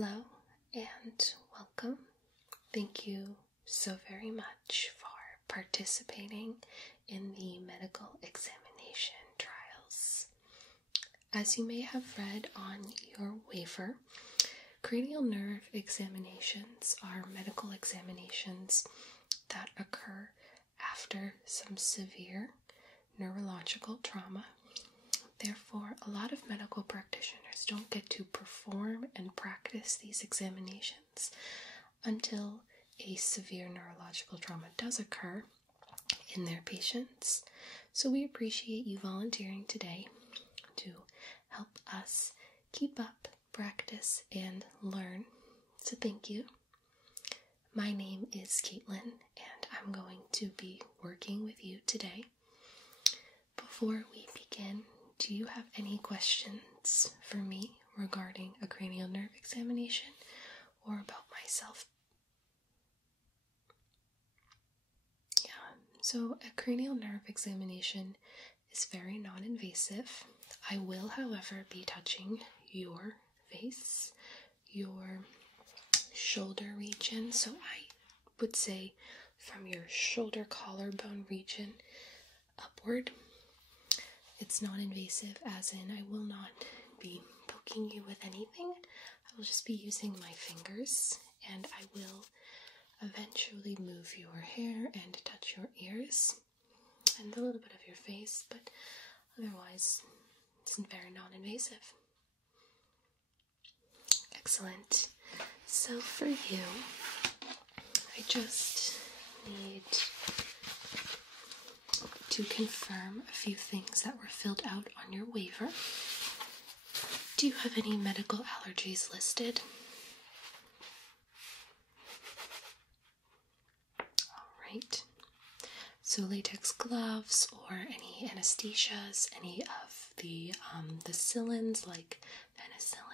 Hello and welcome. Thank you so very much for participating in the medical examination trials. As you may have read on your waiver, cranial nerve examinations are medical examinations that occur after some severe neurological trauma. Therefore, a lot of medical practitioners don't get to perform and practice these examinations until a severe neurological trauma does occur in their patients. So we appreciate you volunteering today to help us keep up, practice, and learn. So thank you. My name is Caitlin, and I'm going to be working with you today. Before we begin, do you have any questions for me regarding a cranial nerve examination or about myself? Yeah, so a cranial nerve examination is very non-invasive. I will, however, be touching your face, your shoulder region, so I would say from your shoulder collarbone region upward. It's not invasive, as in I will not be poking you with anything. I will just be using my fingers, and I will eventually move your hair and touch your ears and a little bit of your face, but otherwise it's very non-invasive. Excellent. So for you, I just need to confirm a few things that were filled out on your waiver. Do you have any medical allergies listed? Alright. So latex gloves or any anesthesias, any of the penicillins like penicillin.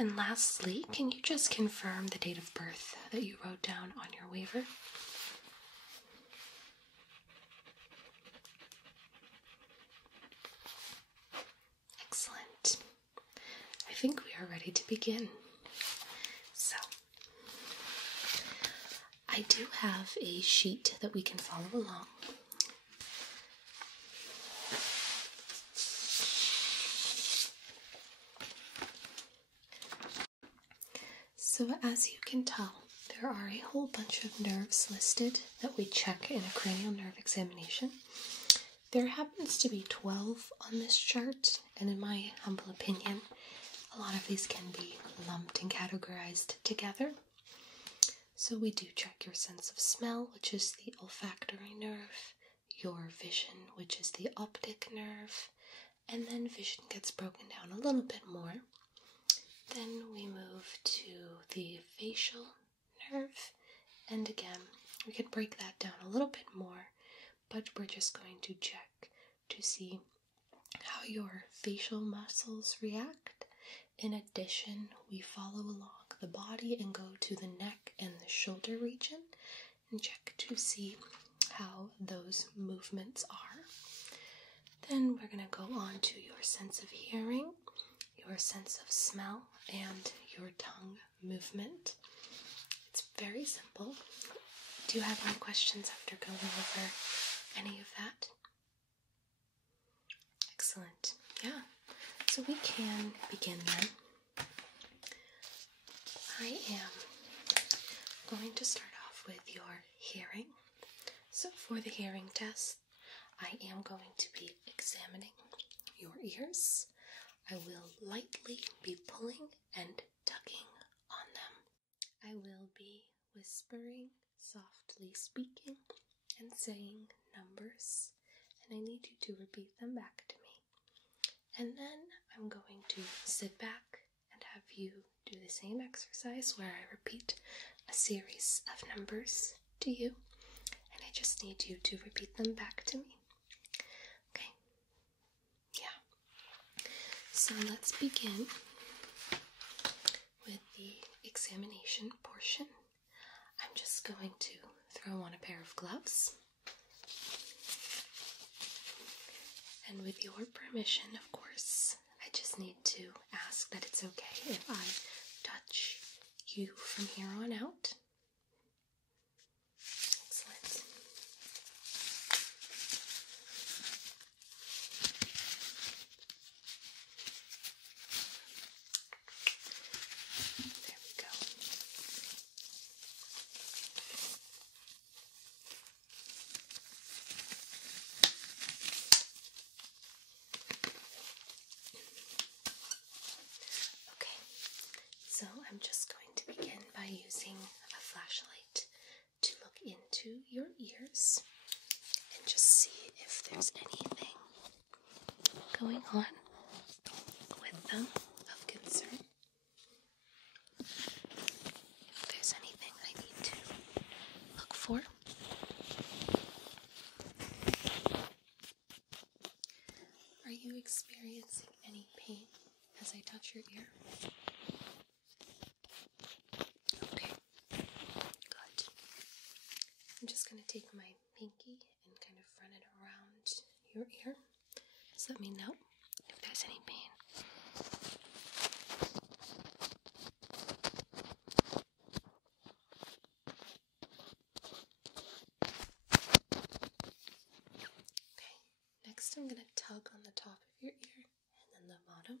And lastly, can you just confirm the date of birth that you wrote down on your waiver? Excellent. I think we are ready to begin. So, I do have a sheet that we can follow along. So as you can tell, there are a whole bunch of nerves listed that we check in a cranial nerve examination. There happens to be 12 on this chart, and in my humble opinion, a lot of these can be lumped and categorized together. So we do check your sense of smell, which is the olfactory nerve, your vision, which is the optic nerve, and then vision gets broken down a little bit more. Then we move to the facial nerve, and again, we could break that down a little bit more, but we're just going to check to see how your facial muscles react. In addition, we follow along the body and go to the neck and the shoulder region and check to see how those movements are. Then we're going to go on to your sense of hearing, your sense of smell, and your tongue movement. It's very simple. Do you have any questions after going over any of that? Excellent. Yeah. So we can begin then. I am going to start off with your hearing. So for the hearing test, I am going to be examining your ears. I will lightly be pulling and tugging on them. I will be whispering, softly speaking, and saying numbers, and I need you to repeat them back to me. And then I'm going to sit back and have you do the same exercise where I repeat a series of numbers to you, and I just need you to repeat them back to me. Okay? Yeah. So let's begin with the examination portion. I'm just going to throw on a pair of gloves. And with your permission, of course, I just need to ask that it's okay if I touch you from here on out. Excellent. There we go. Okay, so I'm just going to begin by using a flashlight to look into your ears and just see if there's anything going on with them of concern. If there's anything I need to look for. Are you experiencing any pain as I touch your ear? Okay, good. I'm just going to take my pinky and kind of run it around your ear. Just let me know if there's any pain. Okay, next I'm going to tug on the top of your ear and then the bottom.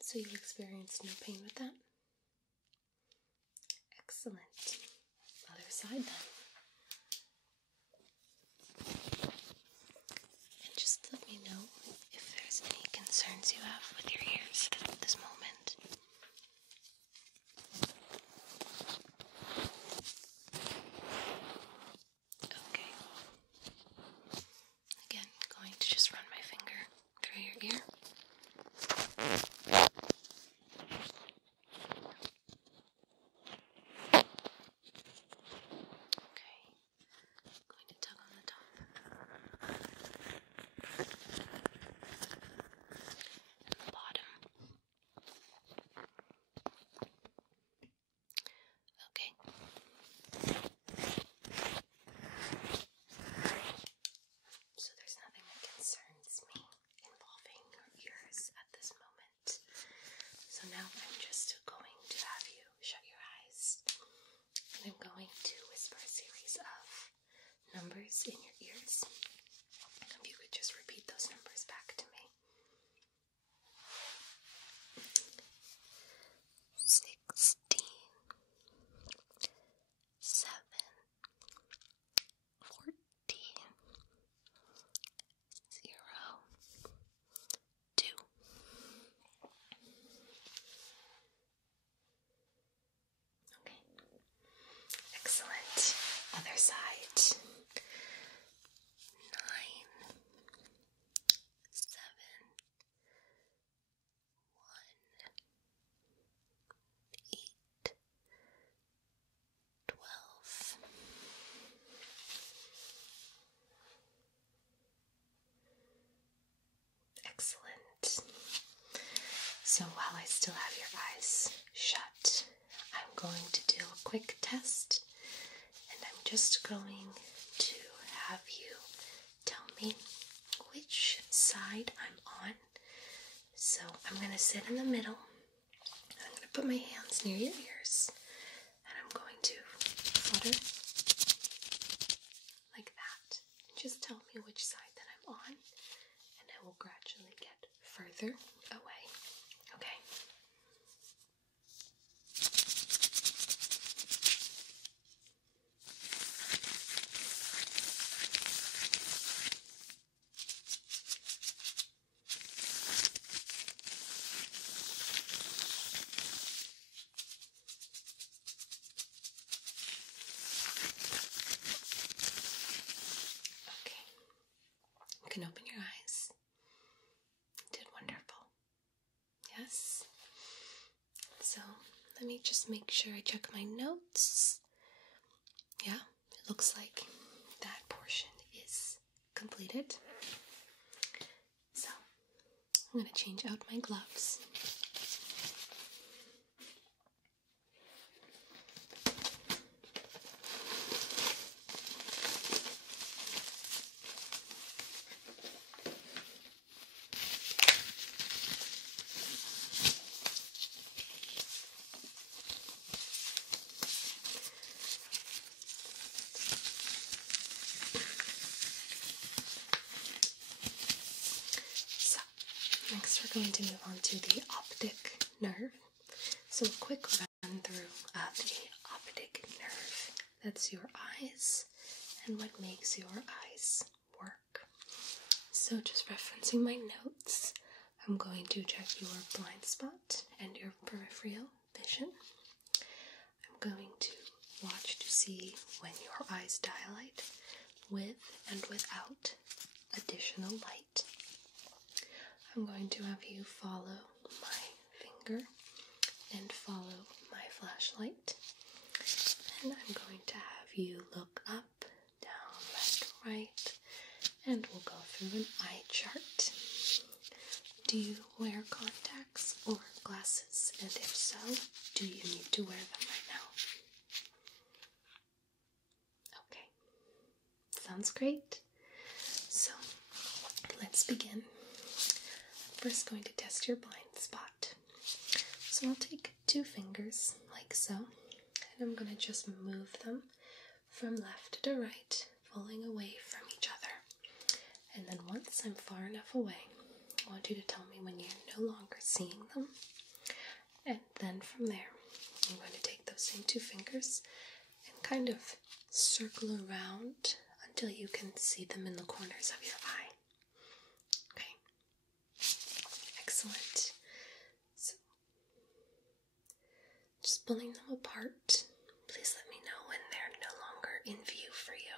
So you experienced no pain with that? Excellent. Other side then. And just let me know if there's any concerns you have with your ears at this moment. Okay. Again, going to just run my finger through your ear. So now I'm just going to have you shut your eyes, and I'm going to whisper a series of numbers in your ears. If you could just repeat those numbers back to me. 16, 7, 14, 0, 2. Okay. Excellent. Other side. 9, 7, 1, 8, 12. Excellent. So while I still have your eyes shut, I'm going to do a quick test, and I'm just going to have you tell me which side I'm on. So I'm going to sit in the middle, and I'm going to put my hands near your ears, and I'm going to flutter like that. Just tell me which side that I'm on, and I will gradually get further away. Okay? Okay. You can open your eyes. You did wonderful. Yes? So, let me just make sure I check my notes. Yeah, it looks like that portion is completed. So, I'm going to change out my gloves. going to move on to the optic nerve. So a quick run through of the optic nerve. That's your eyes and what makes your eyes work. So just referencing my notes, I'm going to check your blind spot and your peripheral vision. I'm going to watch to see when your eyes dilate with and without additional light. I'm going to have you follow my finger and follow my flashlight. And I'm going to have you look up, down, left, right, and we'll go through an eye chart. Do you wear contacts or glasses? And if so, do you need to wear them right now? Okay, sounds great. So, let's begin. I'm first going to test your blind spot. So I'll take 2 fingers, like so, and I'm going to just move them from left to right, pulling away from each other. And then once I'm far enough away, I want you to tell me when you're no longer seeing them. And then from there, I'm going to take those same 2 fingers and kind of circle around until you can see them in the corners of your eye. Okay? Excellent. So, just pulling them apart. Please let me know when they're no longer in view for you.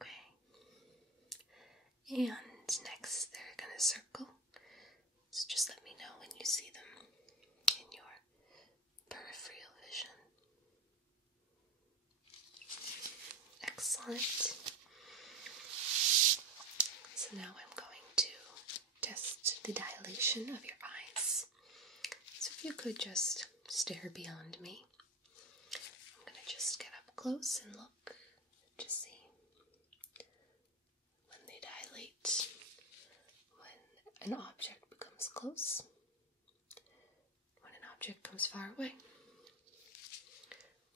Okay. And next, they're going to circle. So just let me know when you see them in your peripheral vision. Excellent. So now I'm going to test the dilation of your eyes. So if you could just stare beyond me. I'm going to just get up close and look to see when they dilate, when an object becomes close, when an object comes far away,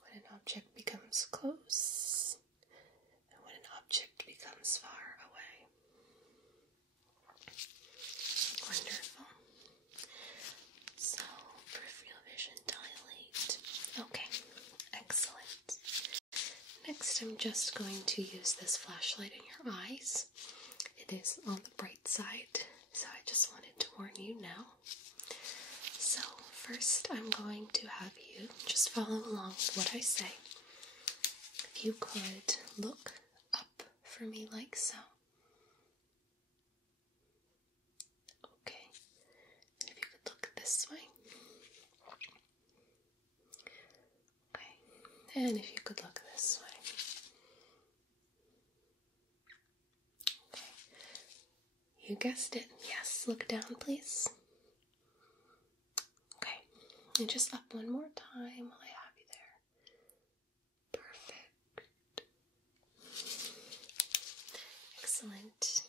when an object becomes close, and when an object becomes far away. Wonderful. So, peripheral vision dilate. Okay, excellent. Next, I'm just going to use this flashlight in your eyes. It is on the bright side, so I just wanted to warn you now. So, first I'm going to have you just follow along with what I say. If you could look up for me like so. Okay. And if you could look this way. Okay. And if you could look this way. Okay. You guessed it. Yes. Look down, please. Okay. And just up one more time while I have you there. Perfect. Excellent.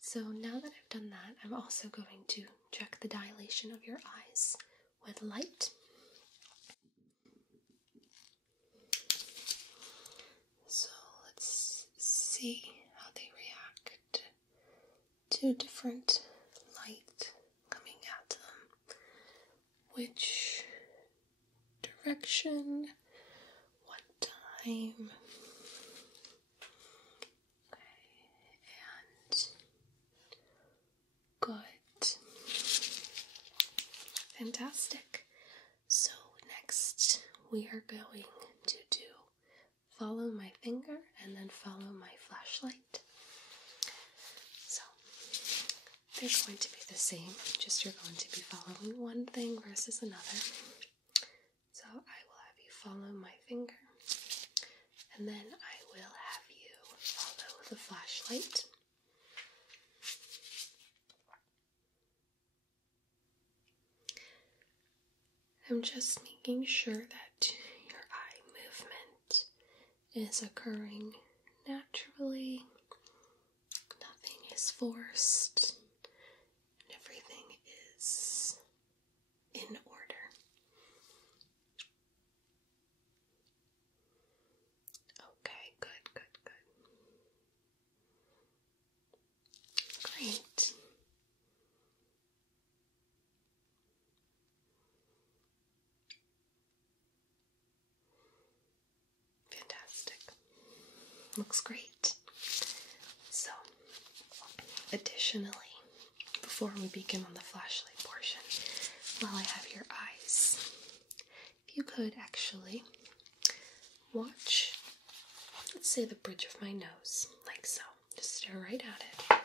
So now that I've done that, I'm also going to check the dilation of your eyes with light. So let's see how they react to different light coming at them. Which direction, what time. Okay, and good. Fantastic. So next we are going to do follow my finger and then follow my flashlight. So they're going to be the same, just you're going to be following one thing versus another. So I will have you follow my finger, and then I will have you follow the flashlight. I'm just making sure that your eye movement is occurring naturally. Nothing is forced. And everything is in order. Okay, good. looks great. So, additionally, before we begin on the flashlight portion, while I have your eyes, if you could actually watch, let's say, the bridge of my nose, like so. Just stare right at it.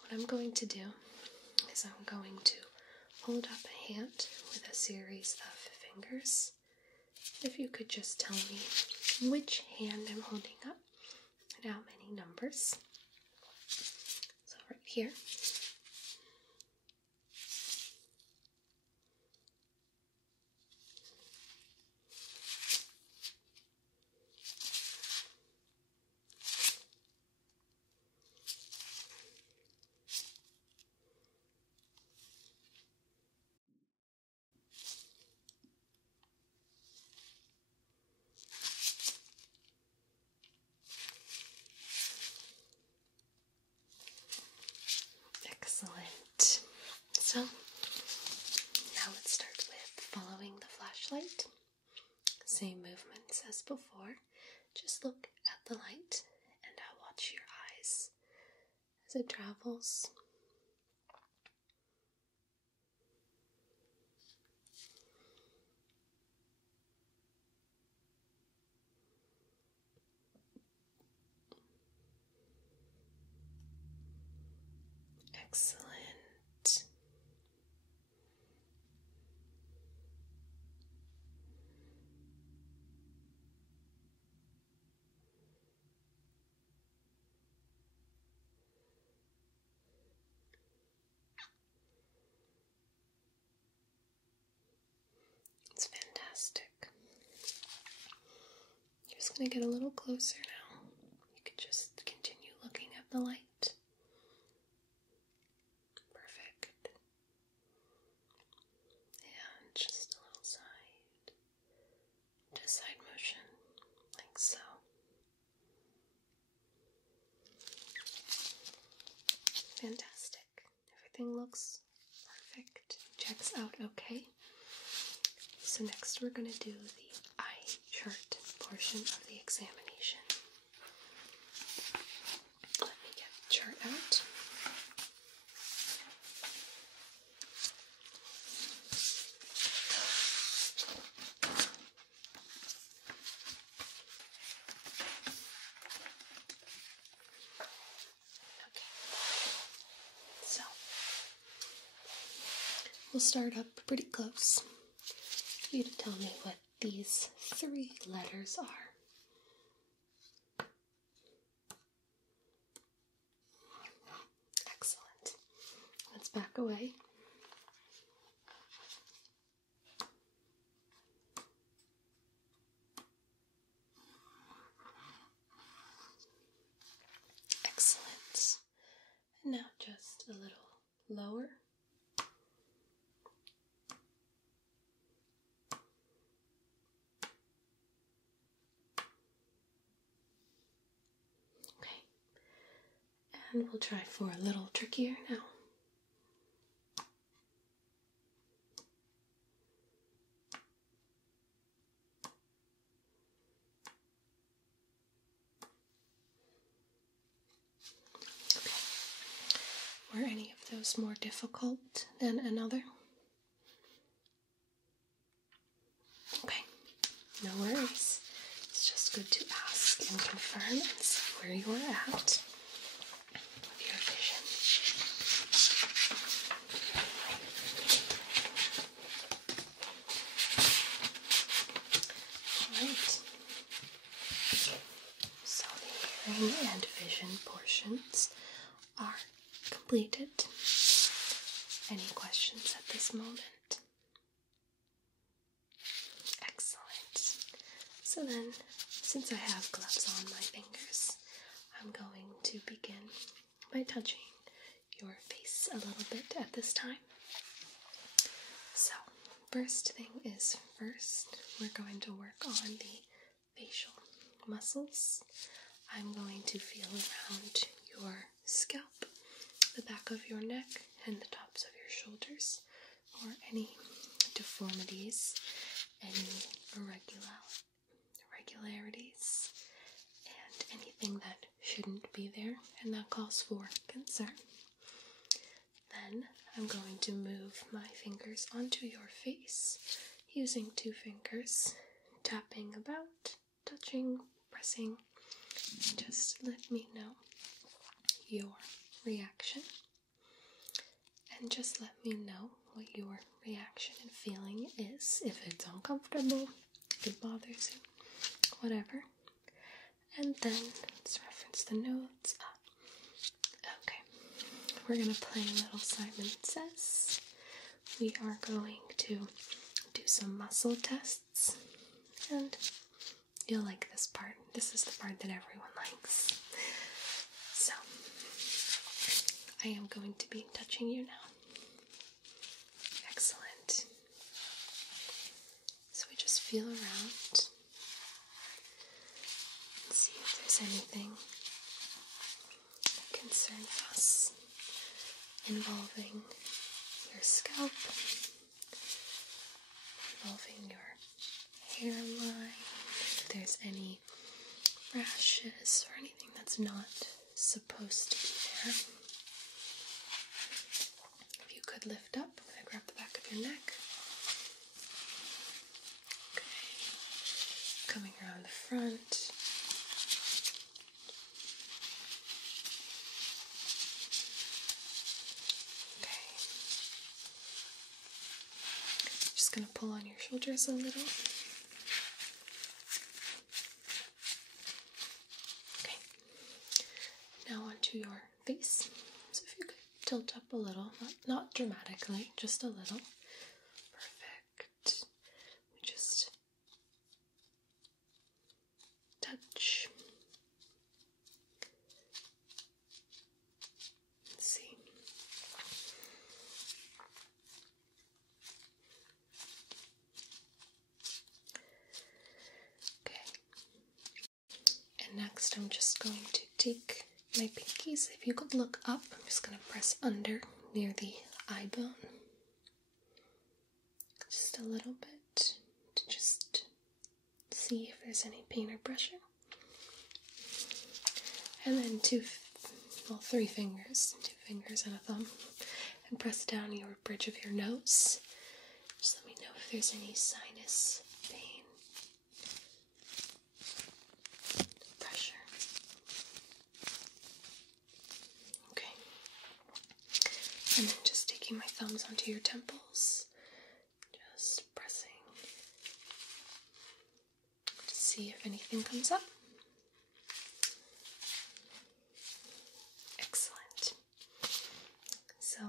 What I'm going to do is I'm going to hold up a hand with a series of fingers. If you could just tell me which hand I'm holding up and how many numbers. So right here. Excellent. So, now let's start with following the flashlight. Same movements as before. Just look at the light and I'll watch your eyes as it travels. Excellent. It's fantastic. You're just going to get a little closer now. You can just continue looking at the light. Perfect. And just a little side to side motion, like so. Fantastic. Everything looks perfect. Checks out okay. So next we're going to do the eye chart portion of the examination. Let me get the chart out. So, we'll start up pretty close for you to tell me what these 3 letters are. Excellent. Let's back away. Excellent. And now just a little lower. Okay. And we'll try for a little trickier now. Were any of those more difficult than another? Okay, no worries. It's just good to ask and confirm and see where you're at with your vision. Alright. So the hearing and vision portions are completed. Any questions at this moment? Excellent. So then, since I have gloves on my fingers, I'm going to begin by touching your face a little bit at this time. So, first thing is first, we're going to work on the facial muscles. I'm going to feel around your scalp, the back of your neck, and the tops of your shoulders for any deformities, any irregularities, and anything that shouldn't be there and that calls for concern. Then I'm going to move my fingers onto your face using 2 fingers, tapping about, touching, pressing. Just let me know your reaction, and just let me know what your reaction and feeling is, if it's uncomfortable, if it bothers you, whatever. And then let's reference the notes. Okay, we're going to play Little Simon Says. We are going to do some muscle tests, and you'll like this part. This is the part that everyone likes. So, I am going to be touching you now. Excellent. So we just feel around and see if there's anything that concerns us involving your scalp, involving your hairline, if there's any rashes or anything that's not supposed to be there. If you could lift up, I'm going to grab the back of your neck. Okay. Coming around the front. Okay. Just going to pull on your shoulders a little. Now onto your face. So if you could tilt up a little, not dramatically, just a little. Perfect. We just touch. Let's see. Okay. And next I'm just going to take my pinkies. If you could look up, I'm just going to press under near the eye bone. Just a little bit to just see if there's any pain or pressure. And then 3 fingers, 2 fingers and a thumb, and press down your bridge of your nose. Just let me know if there's any sinus pain, pressure. Okay. And then just taking my thumbs onto your temples, just pressing to see if anything comes up. Excellent. So,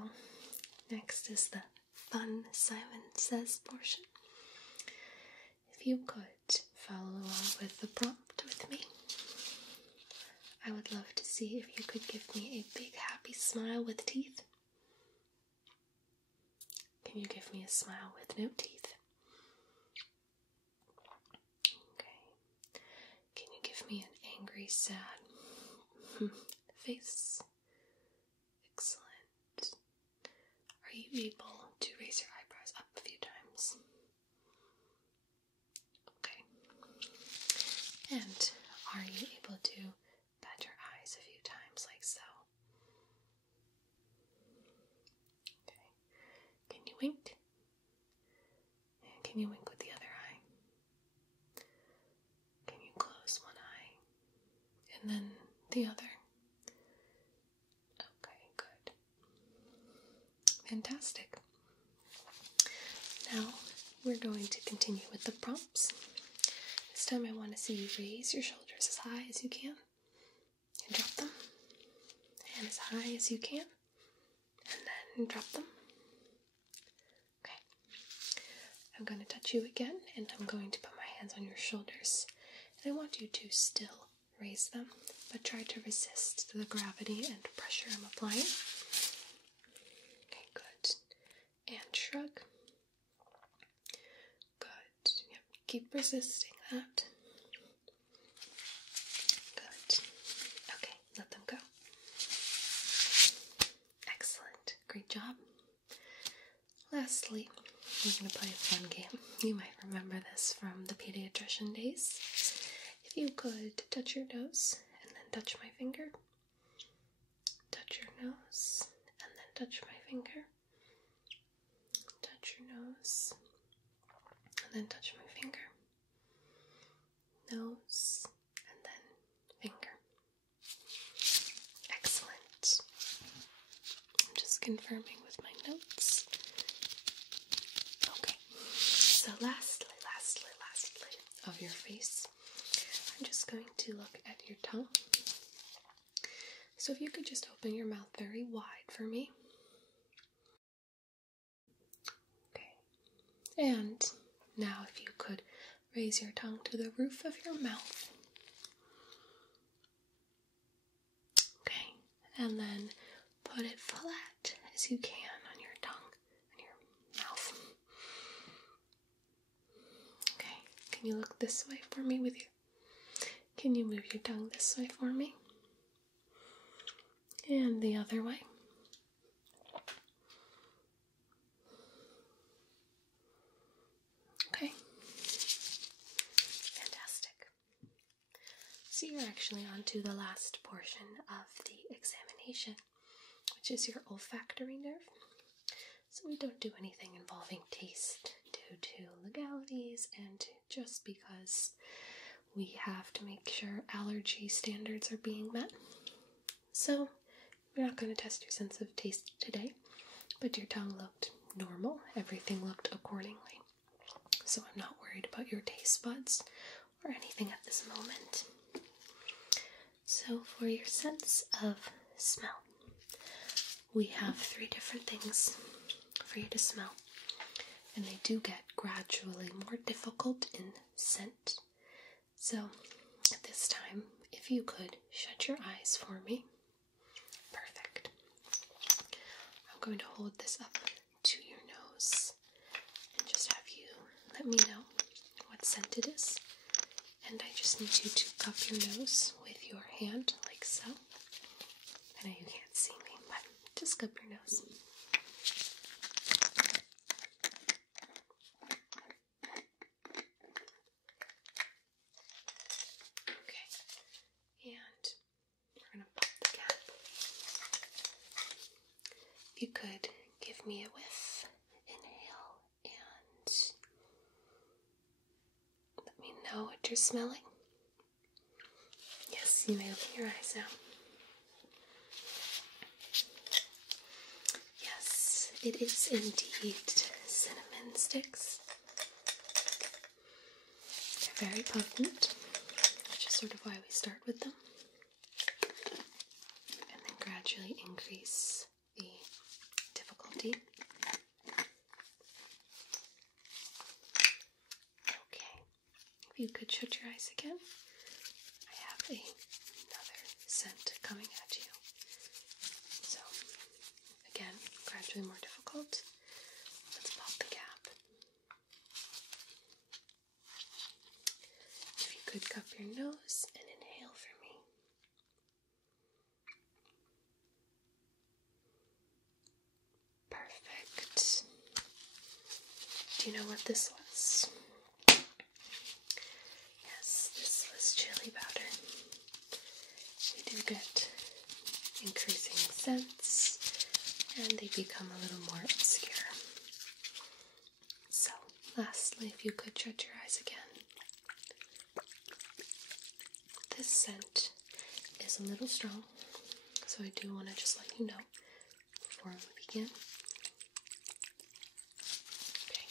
next is the fun Simon Says portion. If you could follow along with the prompt with me, I would love to see if you could give me a big happy smile with teeth. Can you give me a smile with no teeth? Okay. Can you give me an angry, sad face? Excellent. Are you able to raise your eyebrows up a few times? Okay. And are you able to bat your eyes a few times like so? Okay. Can you wink? And can you wink with the other eye? Can you close one eye and then the other? Okay, good. Fantastic. Now we're going to continue with the prompts. This time I want to see you raise your shoulders as high as you can and drop them, and as high as you can, and then drop them. Okay. I'm going to touch you again, and I'm going to put my hands on your shoulders, and I want you to still raise them, but try to resist the gravity and pressure I'm applying. Okay, good. And shrug. Good. Yep. Keep resisting that. Good. Okay, let them go. Excellent. Great job. Lastly, we're going to play a fun game. You might remember this from the pediatrician days. If you could touch your nose touch my finger. Touch your nose, and then touch my finger. Touch your nose, and then touch my finger. Nose, and then finger. Excellent. I'm just confirming with my notes. Okay, so lastly of your face, I'm just going to look at your tongue. So if you could just open your mouth very wide for me. Okay. And now if you could raise your tongue to the roof of your mouth. Okay. And then put it flat as you can on your tongue and your mouth. Okay. Can you look this way for me with you? Can you move your tongue this way for me? And the other way. Okay. Fantastic. So you're actually on to the last portion of the examination, which is your olfactory nerve. So we don't do anything involving taste due to legalities and just because we have to make sure allergy standards are being met. So we're not going to test your sense of taste today, but your tongue looked normal. Everything looked accordingly. So I'm not worried about your taste buds or anything at this moment. So for your sense of smell, we have 3 different things for you to smell, and they do get gradually more difficult in scent. So at this time, if you could shut your eyes for me. Perfect. I'm going to hold this up to your nose and just have you let me know what scent it is. And I just need you to cup your nose with your hand like so. I know you can't see me, but just cup your nose. Okay, and we're going to pop the cap. If you could give me a whiff, inhale, and let me know what you're smelling. Yes, you may open your eyes now. Yes, it is indeed cinnamon sticks. They're very potent, which is sort of why we start with them. And then gradually increase the difficulty. Okay, if you could shut your eyes again. I have another scent coming at you. So, again, gradually more difficult. Let's pop the cap. If you could cup your nose and inhale for me. Perfect. Do you know what this was? Yes, this was chili powder. We do get increasing scents, and they become a little more obscure. So, lastly, if you could shut your eyes again. This scent is a little strong, so I do want to just let you know before we begin. Okay.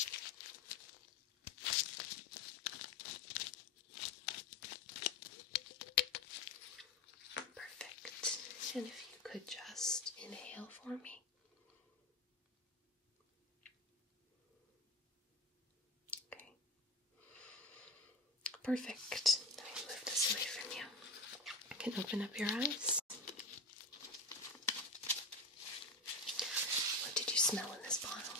Perfect. And if you could just inhale for me. Okay. Perfect. Let me move this away from you. You can open up your eyes. What did you smell in this bottle?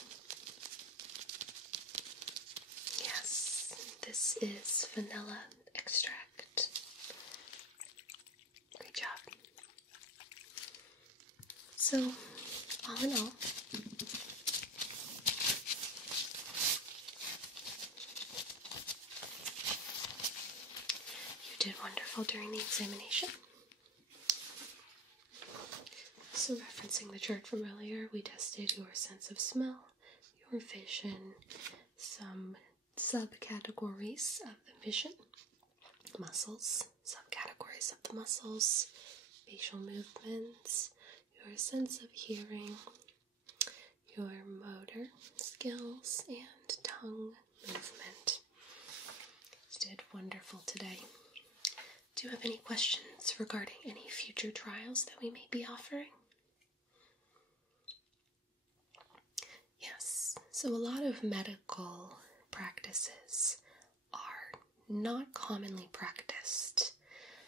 Yes, this is vanilla extract. Great job. So, all in all, you did wonderful during the examination. So referencing the chart from earlier, we tested your sense of smell, your vision, some subcategories of the vision, muscles, subcategories of the muscles, facial movements, your sense of hearing, your motor skills, and tongue movement. You did wonderful today. Do you have any questions regarding any future trials that we may be offering? Yes, so a lot of medical practices are not commonly practiced.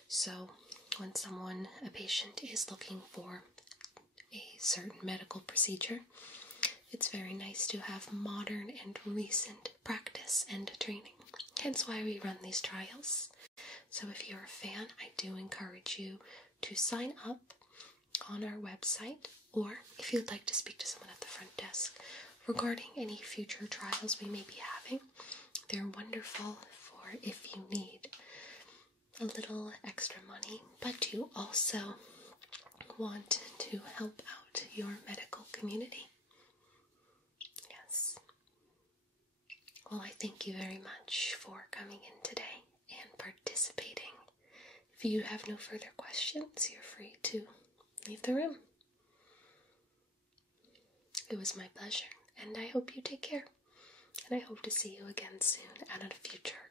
So when a patient is looking for a certain medical procedure, it's very nice to have modern and recent practice and training. Hence why we run these trials. So if you're a fan, I do encourage you to sign up on our website, or if you'd like to speak to someone at the front desk regarding any future trials we may be having. They're wonderful for if you need a little extra money, but you also want to help out your medical community. Yes. Well, I thank you very much for coming in today and participating. If you have no further questions, you're free to leave the room. It was my pleasure, and I hope you take care. And I hope to see you again soon at a future